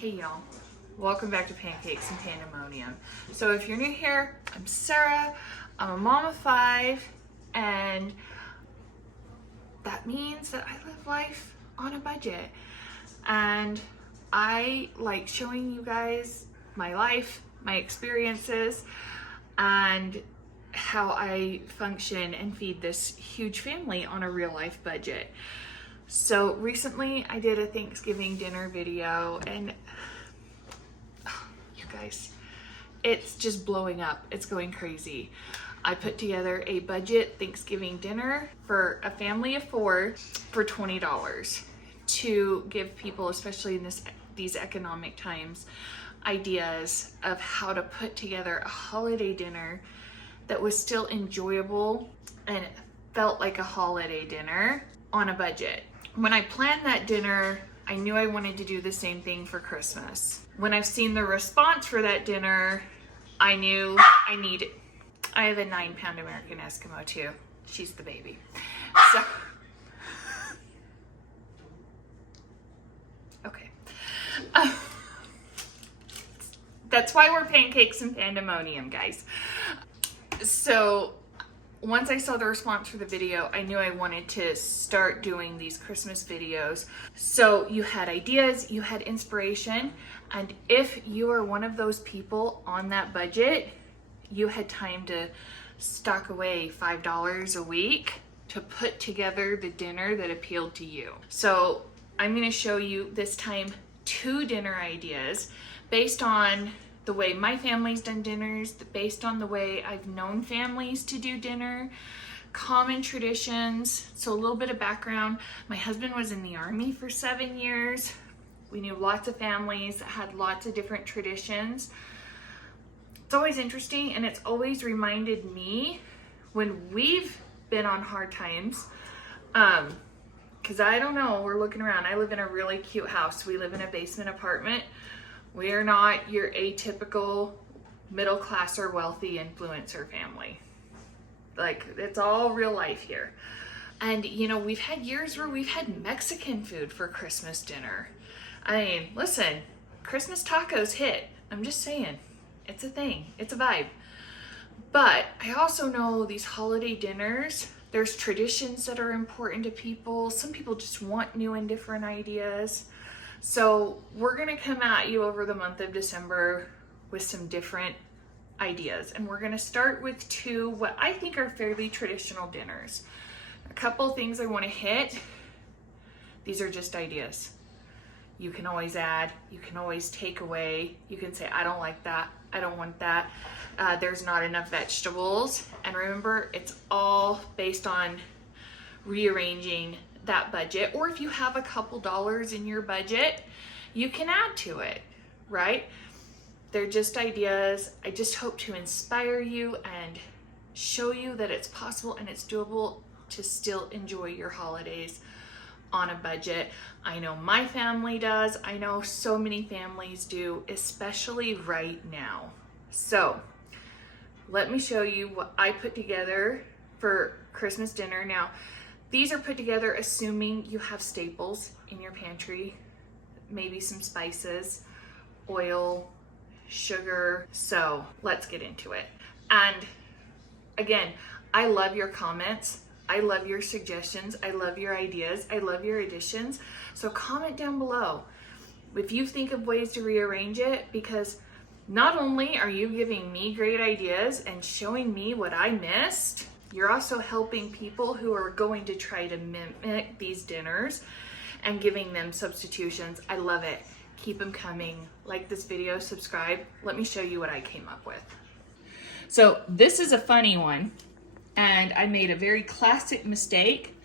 Hey y'all, welcome back to Pancakes and Pandemonium. So if you're new here, I'm Sarah, I'm a mom of 5, and that means that I live life on a budget. And I like showing you guys my life, my experiences, and how I function and feed this huge family on a real life budget. So recently I did a Thanksgiving dinner video and you guys, it's just blowing up. It's going crazy. I put together a budget Thanksgiving dinner for a family of 4 for $20 to give people, especially in these economic times, ideas of how to put together a holiday dinner that was still enjoyable and felt like a holiday dinner on a budget. When I planned that dinner, I knew I wanted to do the same thing for Christmas. When I've seen the response for that dinner, I knew I need it. I have a 9-pound American Eskimo too. She's the baby. So, okay. That's why we're Pancakes and Pandemonium, guys. So once I saw the response for the video, I knew I wanted to start doing these Christmas videos. So you had ideas, you had inspiration, and if you are one of those people on that budget, you had time to stock away $5 a week to put together the dinner that appealed to you. So I'm gonna show you this time 2 dinner ideas based on the way my family's done dinners, based on the way I've known families to do dinner, common traditions. So a little bit of background. My husband was in the Army for 7 years. We knew lots of families that had lots of different traditions. It's always interesting, and it's always reminded me when we've been on hard times, because I don't know, we're looking around. I live in a really cute house. We live in a basement apartment. We are not your atypical middle class or wealthy influencer family. Like, it's all real life here. And you know, we've had years where we've had Mexican food for Christmas dinner. I mean, listen, Christmas tacos hit. I'm just saying, it's a thing, it's a vibe. But I also know these holiday dinners, there's traditions that are important to people. Some people just want new and different ideas. So we're gonna come at you over the month of December with some different ideas. And we're gonna start with 2 what I think are fairly traditional dinners. A couple things I wanna hit. These are just ideas. You can always add, you can always take away. You can say, I don't like that, I don't want that. There's not enough vegetables. And remember, it's all based on rearranging that budget, or if you have a couple dollars in your budget, you can add to it, right? They're just ideas. I just hope to inspire you and show you that it's possible and it's doable to still enjoy your holidays on a budget. I know my family does. I know so many families do, especially right now. So let me show you what I put together for Christmas dinner. Now, these are put together assuming you have staples in your pantry, maybe some spices, oil, sugar. So let's get into it. And again, I love your comments. I love your suggestions. I love your ideas. I love your additions. So comment down below if you think of ways to rearrange it, because not only are you giving me great ideas and showing me what I missed, you're also helping people who are going to try to mimic these dinners and giving them substitutions. I love it. Keep them coming. Like this video, subscribe. Let me show you what I came up with. So this is a funny one, and I made a very classic mistake.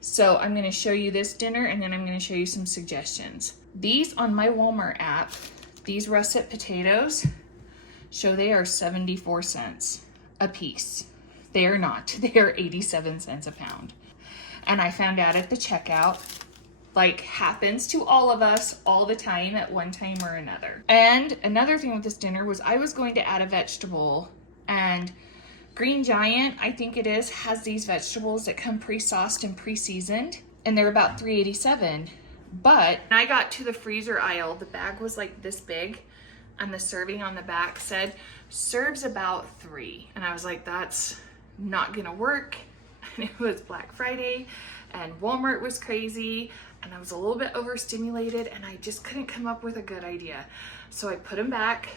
So I'm gonna show you this dinner, and then I'm gonna show you some suggestions. These on my Walmart app, these russet potatoes, show they are 74 cents a piece. They are not. They are 87 cents a pound. And I found out at the checkout, like happens to all of us all the time at one time or another. And another thing with this dinner was I was going to add a vegetable, and Green Giant, I think it is, has these vegetables that come pre-sauced and pre-seasoned, and they're about $3.87. But when I got to the freezer aisle, the bag was like this big, and the serving on the back said, serves about 3. And I was like, that's not gonna work. And it was Black Friday, and Walmart was crazy, and I was a little bit overstimulated, and I just couldn't come up with a good idea. So I put them back.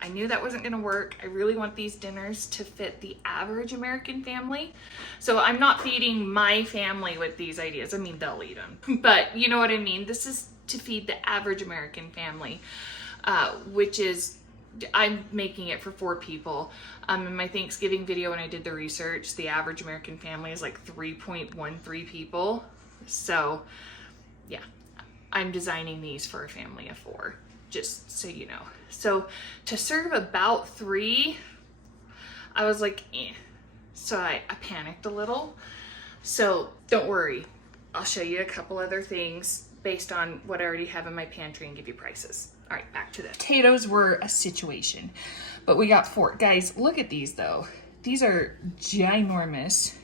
I knew that wasn't gonna work. I really want these dinners to fit the average American family. So I'm not feeding my family with these ideas. I mean, they'll eat them, but you know what I mean? This is to feed the average American family, which is, I'm making it for 4 people. In my Thanksgiving video, when I did the research, the average American family is like 3.13 people. So yeah, I'm designing these for a family of 4, just so you know. So to serve about 3, I was like, eh. So I panicked a little. So don't worry, I'll show you a couple other things based on what I already have in my pantry and give you prices. All right, back to the potatoes were a situation, but we got 4. Guys, look at these though. These are ginormous.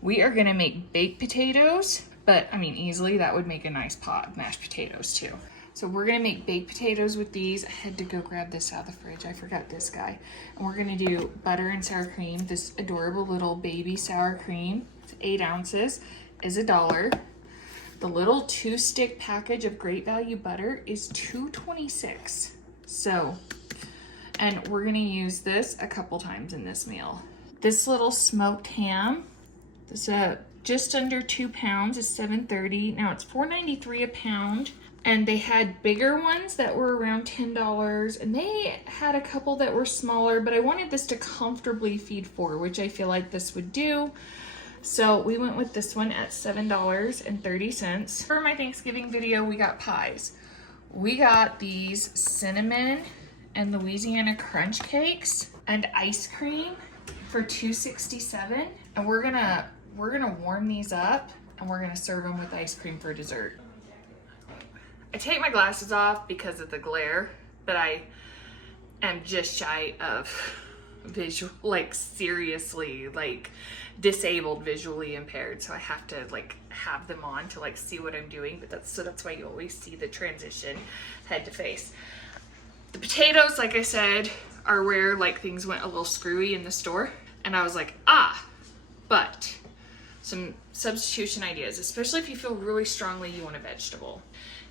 We are gonna make baked potatoes, but I mean, easily that would make a nice pot of mashed potatoes too. So we're gonna make baked potatoes with these. I had to go grab this out of the fridge. I forgot this guy. And we're gonna do butter and sour cream. This adorable little baby sour cream, it's 8 ounces, is $1. The little 2-stick package of Great Value butter is $2.26. So, and we're gonna use this a couple times in this meal. This little smoked ham, this just under 2 pounds, is $7.30. Now it's $4.93 a pound. And they had bigger ones that were around $10, and they had a couple that were smaller, but I wanted this to comfortably feed 4, which I feel like this would do. So we went with this one at $7.30. For my Thanksgiving video, we got pies. We got these cinnamon and Louisiana crunch cakes and ice cream for $2.67. And we're gonna warm these up, and we're gonna serve them with ice cream for dessert. I take my glasses off because of the glare, but I am just shy of visual, like seriously, like disabled, visually impaired. So I have to like have them on to like see what I'm doing, but that's why you always see the transition head to face. The potatoes, like I said, are where like things went a little screwy in the store. And I was like, but some substitution ideas, especially if you feel really strongly you want a vegetable.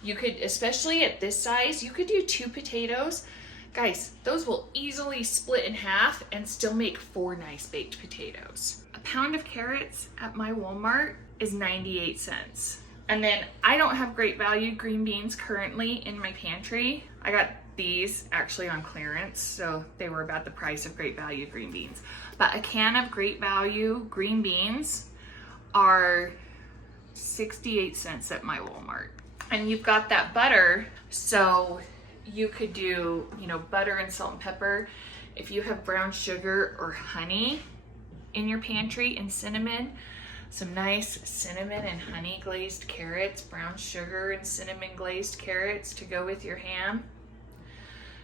You could, especially at this size, you could do 2 potatoes. Guys, those will easily split in half and still make 4 nice baked potatoes. A pound of carrots at my Walmart is 98 cents. And then I don't have Great Value green beans currently in my pantry. I got these actually on clearance, so they were about the price of Great Value green beans. But a can of Great Value green beans are 68 cents at my Walmart. And you've got that butter, so you could do, you know, butter and salt and pepper. If you have brown sugar or honey in your pantry, and cinnamon, some nice cinnamon and honey glazed carrots, brown sugar and cinnamon glazed carrots to go with your ham.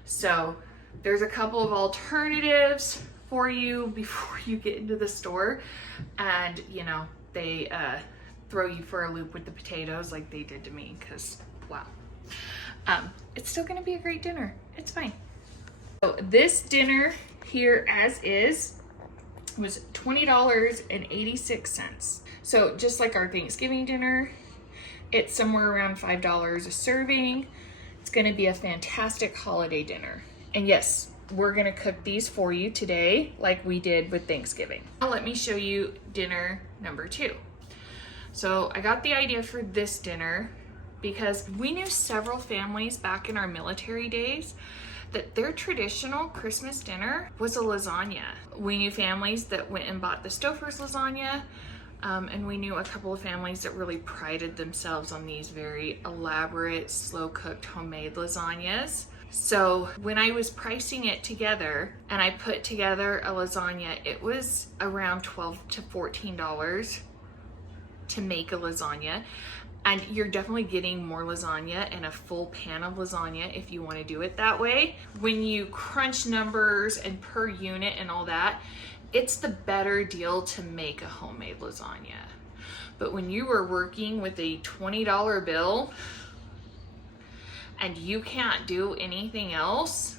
So there's a couple of alternatives for you before you get into the store, and you know, they throw you for a loop with the potatoes like they did to me, because wow. It's still gonna be a great dinner. It's fine. So this dinner here as is was $20.86. So just like our Thanksgiving dinner, it's somewhere around $5 a serving. It's gonna be a fantastic holiday dinner. And yes, we're gonna cook these for you today like we did with Thanksgiving. Now let me show you dinner number 2. So I got the idea for this dinner because we knew several families back in our military days that their traditional Christmas dinner was a lasagna. We knew families that went and bought the Stouffer's lasagna, and we knew a couple of families that really prided themselves on these very elaborate, slow-cooked homemade lasagnas. So when I was pricing it together and I put together a lasagna, it was around $12 to $14 to make a lasagna. And you're definitely getting more lasagna and a full pan of lasagna if you want to do it that way. When you crunch numbers and per unit and all that, it's the better deal to make a homemade lasagna. But when you were working with a $20 bill and you can't do anything else,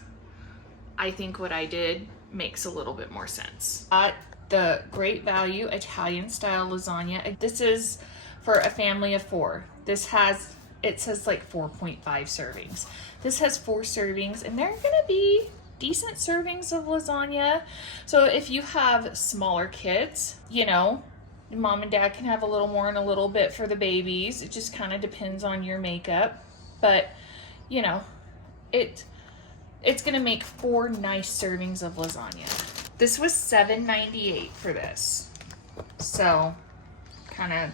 I think what I did makes a little bit more sense. The Great Value Italian style lasagna. This is for a family of 4. It says like 4.5 servings. This has 4 servings, and they're gonna be decent servings of lasagna. So if you have smaller kids, you know, mom and dad can have a little more and a little bit for the babies. It just kind of depends on your makeup. But, you know, it's gonna make 4 nice servings of lasagna. This was $7.98 for this. So, kind of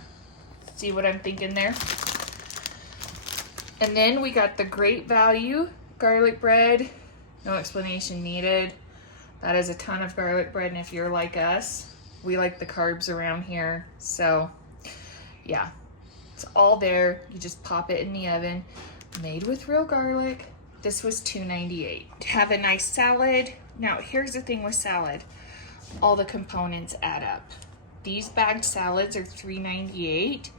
see what I'm thinking there. And then we got the Great Value garlic bread. No explanation needed. That is a ton of garlic bread, and if you're like us, we like the carbs around here. So, yeah, it's all there. You just pop it in the oven. Made with real garlic. This was $2.98. To have a nice salad. Now, here's the thing with salad. All the components add up. These bagged salads are $3.98.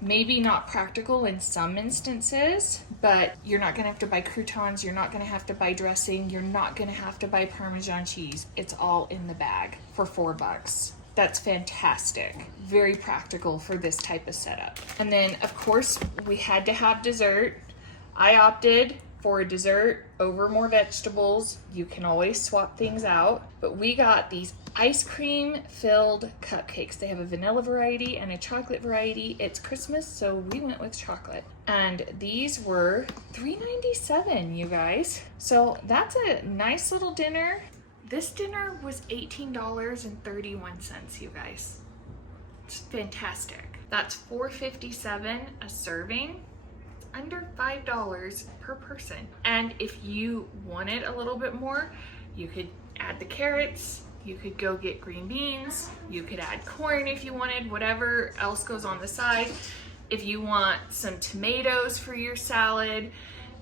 Maybe not practical in some instances, but you're not gonna have to buy croutons. You're not gonna have to buy dressing. You're not gonna have to buy Parmesan cheese. It's all in the bag for $4. That's fantastic. Very practical for this type of setup. And then, of course, we had to have dessert. I opted for a dessert over more vegetables. You can always swap things out, but we got these ice cream filled cupcakes. They have a vanilla variety and a chocolate variety. It's Christmas, so we went with chocolate. And these were $3.97, you guys. So that's a nice little dinner. This dinner was $18.31, you guys. It's fantastic. That's $4.57 a serving. Under $5 per person. And if you wanted a little bit more, you could add the carrots, you could go get green beans, you could add corn if you wanted, whatever else goes on the side. If you want some tomatoes for your salad,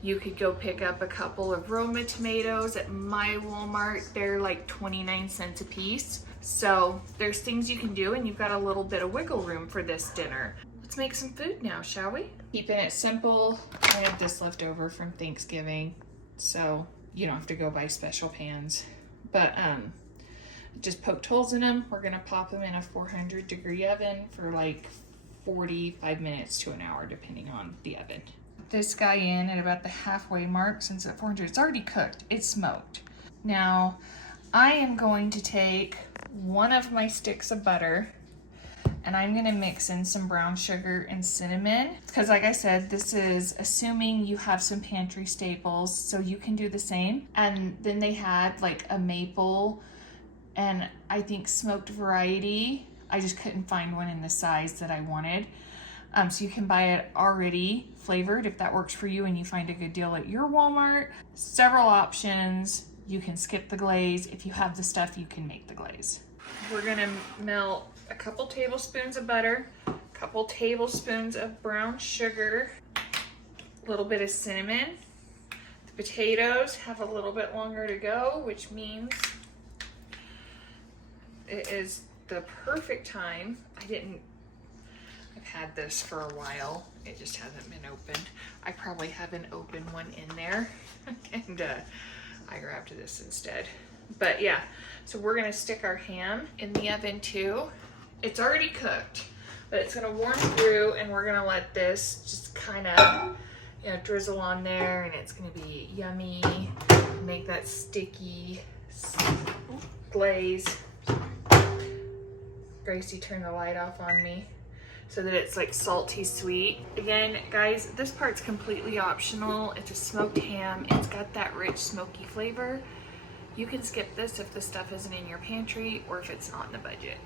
you could go pick up a couple of Roma tomatoes at my Walmart. They're like 29 cents a piece. So there's things you can do, and you've got a little bit of wiggle room for this dinner. Let's make some food now, shall we? Keeping it simple. I have this left over from Thanksgiving, so you don't have to go buy special pans. But just poked holes in them. We're gonna pop them in a 400-degree oven for like 45 minutes to an hour, depending on the oven. This guy in at about the halfway mark. Since at 400, it's already cooked. It's smoked. Now, I am going to take one of my sticks of butter, and I'm gonna mix in some brown sugar and cinnamon, because like I said, this is assuming you have some pantry staples, so you can do the same. And then they had like a maple and I think smoked variety. I just couldn't find one in the size that I wanted. So you can buy it already flavored if that works for you and you find a good deal at your Walmart. Several options. You can skip the glaze. If you have the stuff, you can make the glaze. We're gonna melt a couple tablespoons of butter, a couple tablespoons of brown sugar, a little bit of cinnamon. The potatoes have a little bit longer to go, which means it is the perfect time. I've had this for a while. It just hasn't been opened. I probably have an open one in there and I grabbed this instead. But yeah, so we're gonna stick our ham in the oven too. It's already cooked, but it's gonna warm through, and we're gonna let this just kind of, you know, drizzle on there, and it's gonna be yummy, make that sticky glaze. Gracie, turn the light off on me so that it's like salty sweet. Again, guys, this part's completely optional. It's a smoked ham. It's got that rich smoky flavor. You can skip this if the stuff isn't in your pantry or if it's not in the budget.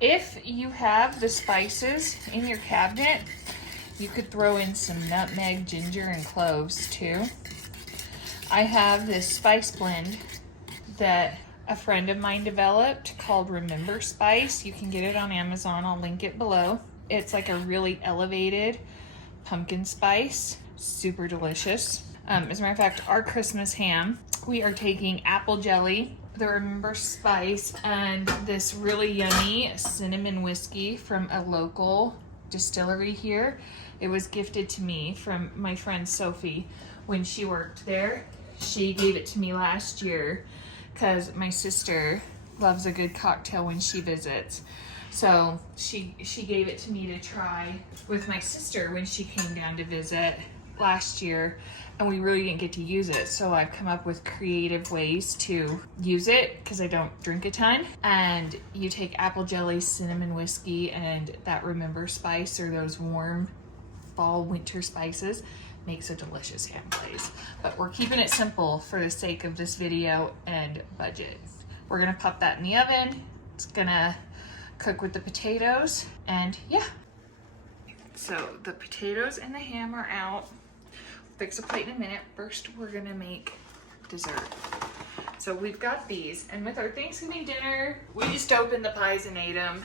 If you have the spices in your cabinet, you could throw in some nutmeg, ginger, and cloves too. I have this spice blend that a friend of mine developed called RMBR Spice. You can get it on Amazon. I'll link it below. It's like a really elevated pumpkin spice. Super delicious. As a matter of fact, our Christmas ham, we are taking apple jelly, the RMBR Spice, and this really yummy cinnamon whiskey from a local distillery here. It was gifted to me from my friend Sophie when she worked there. She gave it to me last year because my sister loves a good cocktail when she visits. So she gave it to me to try with my sister when she came down to visit last year, and we really didn't get to use it. So I've come up with creative ways to use it because I don't drink a ton. And you take apple jelly, cinnamon whiskey, and that RMBR spice, or those warm fall winter spices, makes a delicious ham glaze. But we're keeping it simple for the sake of this video and budget. We're gonna pop that in the oven. It's gonna cook with the potatoes, and yeah. So the potatoes and the ham are out. Fix a plate in a minute. First, we're gonna make dessert. So we've got these, and with our Thanksgiving dinner, we just opened the pies and ate them.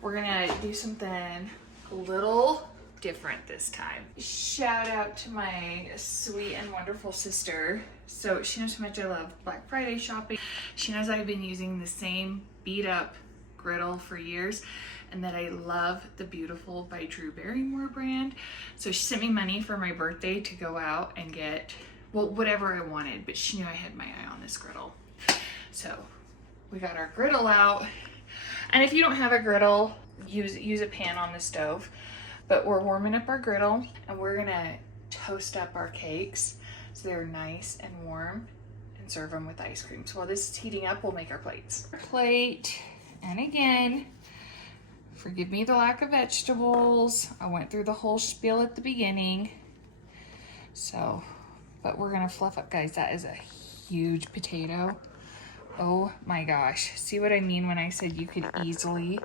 We're gonna do something a little different this time. Shout out to my sweet and wonderful sister. So she knows how much I love Black Friday shopping. She knows I've been using the same beat up griddle for years, and that I love the Beautiful by Drew Barrymore brand. So she sent me money for my birthday to go out and get, well, whatever I wanted, but she knew I had my eye on this griddle. So we got our griddle out, and if you don't have a griddle, use a pan on the stove. But we're warming up our griddle, and we're gonna toast up our cakes so they're nice and warm, and serve them with ice cream. So while this is heating up, we'll make our plates. Plate, and again, forgive me the lack of vegetables. I went through the whole spiel at the beginning. So, but we're gonna fluff up, guys. That is a huge potato. Oh my gosh. See what I mean when I said you could easily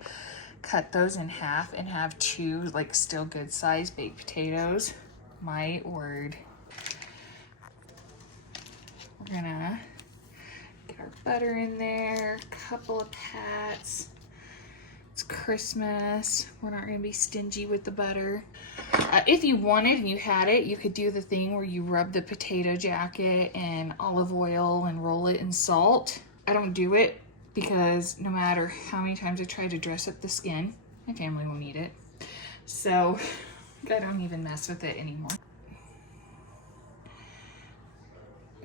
cut those in half and have two like still good sized baked potatoes? My word. We're gonna get our butter in there, a couple of pats. It's Christmas. We're not gonna be stingy with the butter. If you wanted and you had it, you could do the thing where you rub the potato jacket in olive oil and roll it in salt. I don't do it because no matter how many times I try to dress up the skin, my family won't eat it. So I don't even mess with it anymore.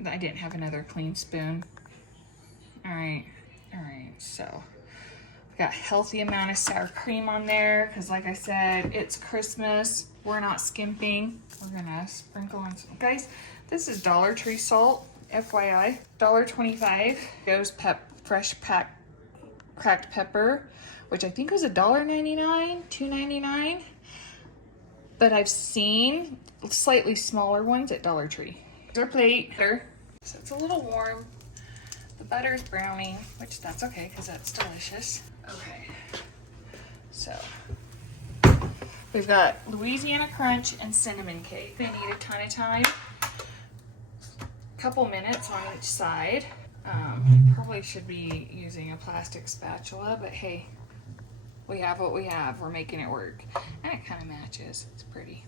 I didn't have another clean spoon. All right, so we got a healthy amount of sour cream on there because like I said, it's Christmas. We're not skimping. We're gonna sprinkle on some, guys, this is Dollar Tree salt, FYI, $1.25. Goes fresh cracked pepper, which I think was $1.99, $2.99. But I've seen slightly smaller ones at Dollar Tree. Here's our plate. So it's a little warm. The butter is browning, which that's okay because that's delicious. Okay, so we've got Louisiana Crunch and cinnamon cake. They need a ton of time. Couple minutes on each side. Probably should be using a plastic spatula, but hey, we have what we have. We're making it work. And it kind of matches. It's pretty.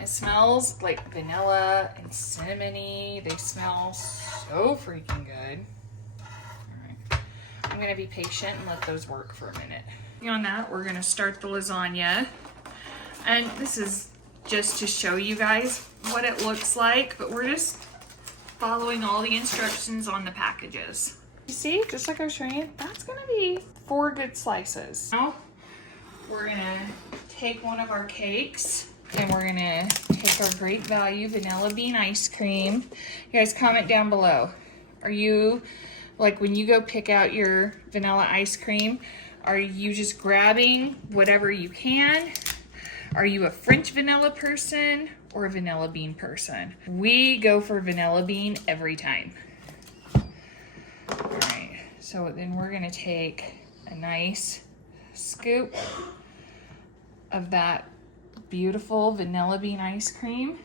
It smells like vanilla and cinnamony. They smell so freaking good. Alright. I'm going to be patient and let those work for a minute. On that, we're going to start the lasagna. And this is just to show you guys what it looks like, but we're just following all the instructions on the packages. You see, just like I was showing you, that's going to be 4 good slices. Now, we're going to take one of our cakes, and we're gonna take our Great Value Vanilla Bean Ice Cream. You guys comment down below. Are you, like when you go pick out your vanilla ice cream, are you just grabbing whatever you can? Are you a French vanilla person or a vanilla bean person? We go for vanilla bean every time. All right, so then we're gonna take a nice scoop of that beautiful vanilla bean ice cream,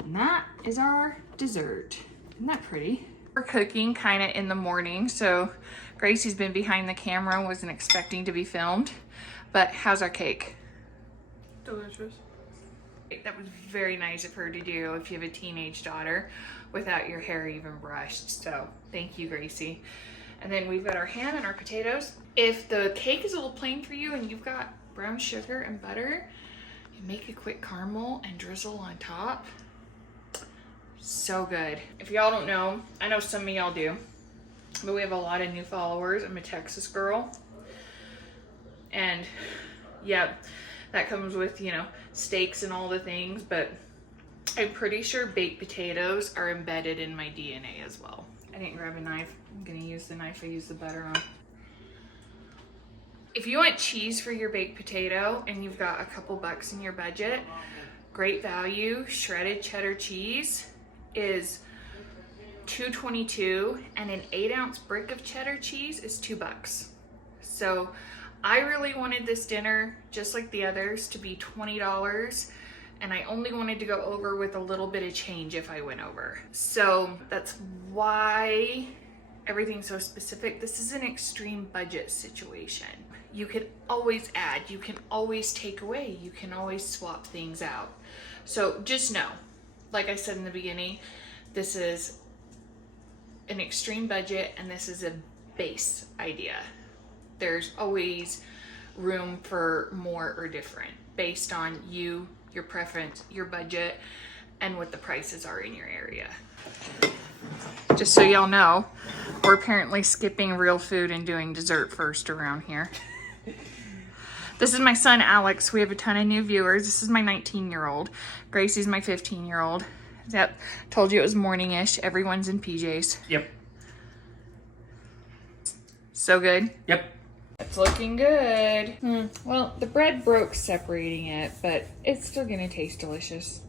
and that is our dessert. Isn't that pretty? We're cooking kind of in the morning, so Gracie's been behind the camera and wasn't expecting to be filmed. But how's our cake? Delicious. That was very nice of her to do if you have a teenage daughter without your hair even brushed, so thank you, Gracie. And then we've got our ham and our potatoes. If the cake is a little plain for you and you've got brown sugar and butter, and make a quick caramel and drizzle on top. So good. If y'all don't know, I know some of y'all do, but we have a lot of new followers. I'm a Texas girl. And yeah, that comes with, you know, steaks and all the things, but I'm pretty sure baked potatoes are embedded in my DNA as well. I didn't grab a knife. I'm gonna use the knife I use the butter on. If you want cheese for your baked potato and you've got a couple bucks in your budget, great value, shredded cheddar cheese is $2.22, and an 8-ounce brick of cheddar cheese is $2. So I really wanted this dinner, just like the others, to be $20, and I only wanted to go over with a little bit of change if I went over. So that's why everything's so specific. This is an extreme budget situation. You can always add, you can always take away, you can always swap things out. So just know, like I said in the beginning, this is an extreme budget and this is a base idea. There's always room for more or different based on you, your preference, your budget, and what the prices are in your area. Just so y'all know, we're apparently skipping real food and doing dessert first around here. This is my son, Alex. We have a ton of new viewers. This is my 19-year-old. Gracie's my 15-year-old. Yep, told you it was morning-ish. Everyone's in PJs. Yep. So good? Yep. It's looking good. Well, the bread broke separating it, but it's still gonna taste delicious.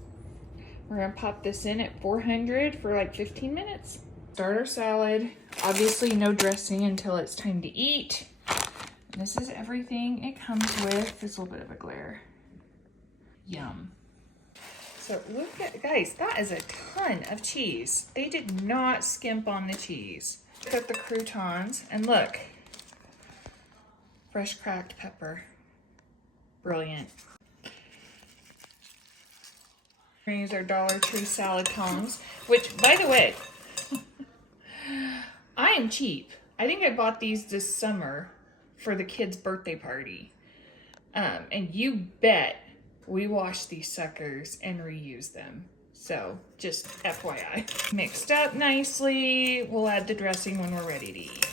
We're gonna pop this in at 400 for like 15 minutes. Start our salad. Obviously no dressing until it's time to eat. And this is everything it comes with. There's a little bit of a glare. Yum. So look at, guys, that is a ton of cheese. They did not skimp on the cheese. Got the croutons, and look, fresh cracked pepper. Brilliant. We're gonna use our Dollar Tree salad tongs, which, by the way, I am cheap. I think I bought these this summer for the kids' birthday party. And you bet we wash these suckers and reuse them. So just FYI. Mixed up nicely. We'll add the dressing when we're ready to eat.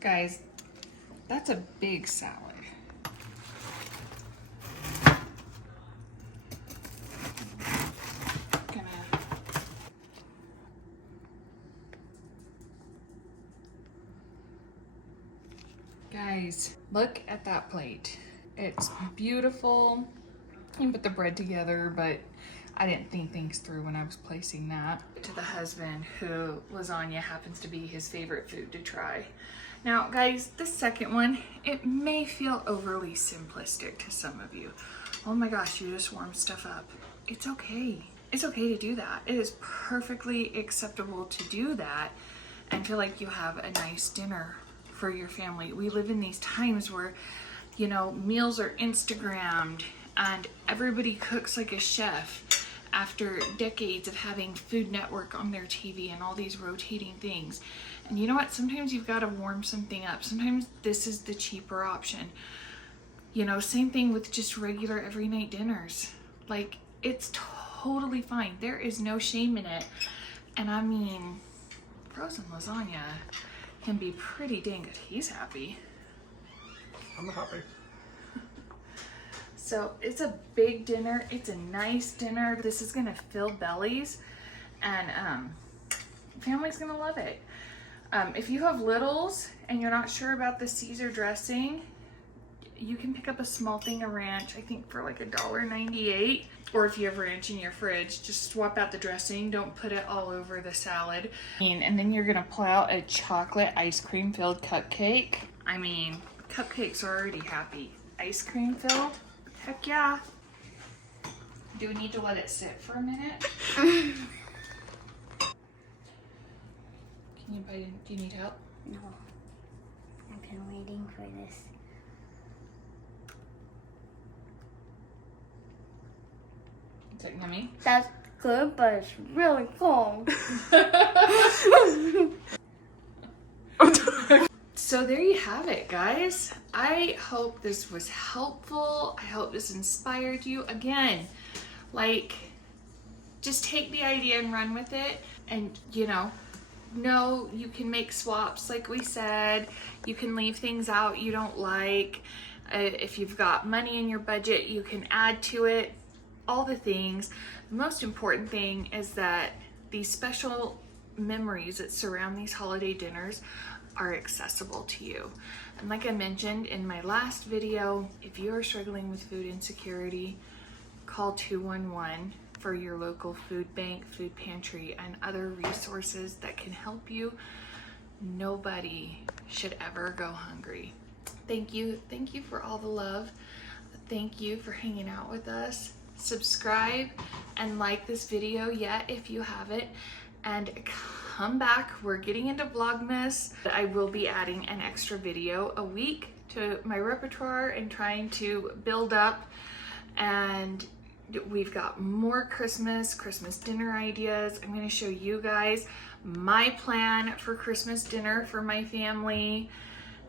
Guys, that's a big salad. Guys, look at that plate. It's beautiful. You can put the bread together, but I didn't think things through when I was placing that. To the husband, who lasagna happens to be his favorite food to try. Now, guys, the second one, it may feel overly simplistic to some of you. Oh my gosh, you just warm stuff up. It's okay. It's okay to do that. It is perfectly acceptable to do that and feel like you have a nice dinner for your family. We live in these times where, you know, meals are Instagrammed and everybody cooks like a chef after decades of having Food Network on their TV and all these rotating things. And you know what? Sometimes you've got to warm something up. Sometimes this is the cheaper option. You know, same thing with just regular every night dinners. Like, it's totally fine. There is no shame in it. And I mean, frozen lasagna can be pretty dang good. He's happy. I'm happy. So it's a big dinner. It's a nice dinner. This is gonna fill bellies, and family's gonna love it. If you have littles and you're not sure about the Caesar dressing, you can pick up a small thing of ranch, I think for like $1.98. Or if you have ranch in your fridge, just swap out the dressing. Don't put it all over the salad. And then you're gonna pull out a chocolate ice cream filled cupcake. I mean, cupcakes are already happy. Ice cream filled? Heck yeah. Do we need to let it sit for a minute? Can you bite in? Do you need help? No. I've been waiting for this. Is it yummy? That's good, but it's really cold. So there you have it, guys. I hope this was helpful. I hope this inspired you. Again, like, just take the idea and run with it. And, you know you can make swaps like we said. You can leave things out you don't like. If you've got money in your budget, you can add to it. All the things. The most important thing is that these special memories that surround these holiday dinners are accessible to you. And like I mentioned in my last video, if you are struggling with food insecurity, call 211 for your local food bank, food pantry, and other resources that can help you. Nobody should ever go hungry. Thank you for all the love. Thank you for hanging out with us. Subscribe and like this video yet if you haven't, and come back. We're getting into Vlogmas. I will be adding an extra video a week to my repertoire and trying to build up, and we've got more Christmas dinner ideas. I'm going to show you guys my plan for Christmas dinner for my family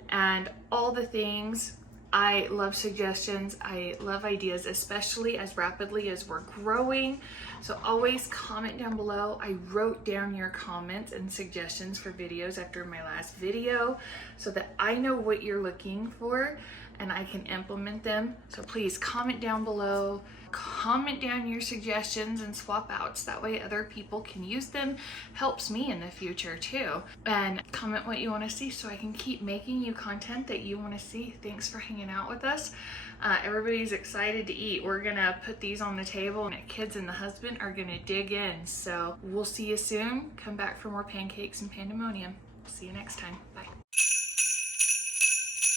and all the things. I love suggestions. I love ideas, especially as rapidly as we're growing. So always comment down below. I wrote down your comments and suggestions for videos after my last video so that I know what you're looking for and I can implement them. So please comment down below. Comment down your suggestions and swap outs. That way other people can use them. Helps me in the future too. And comment what you want to see so I can keep making you content that you want to see. Thanks for hanging out with us. Everybody's excited to eat. We're gonna put these on the table and the kids and the husband are gonna dig in. So we'll see you soon. Come back for more pancakes and pandemonium. See you next time. Bye.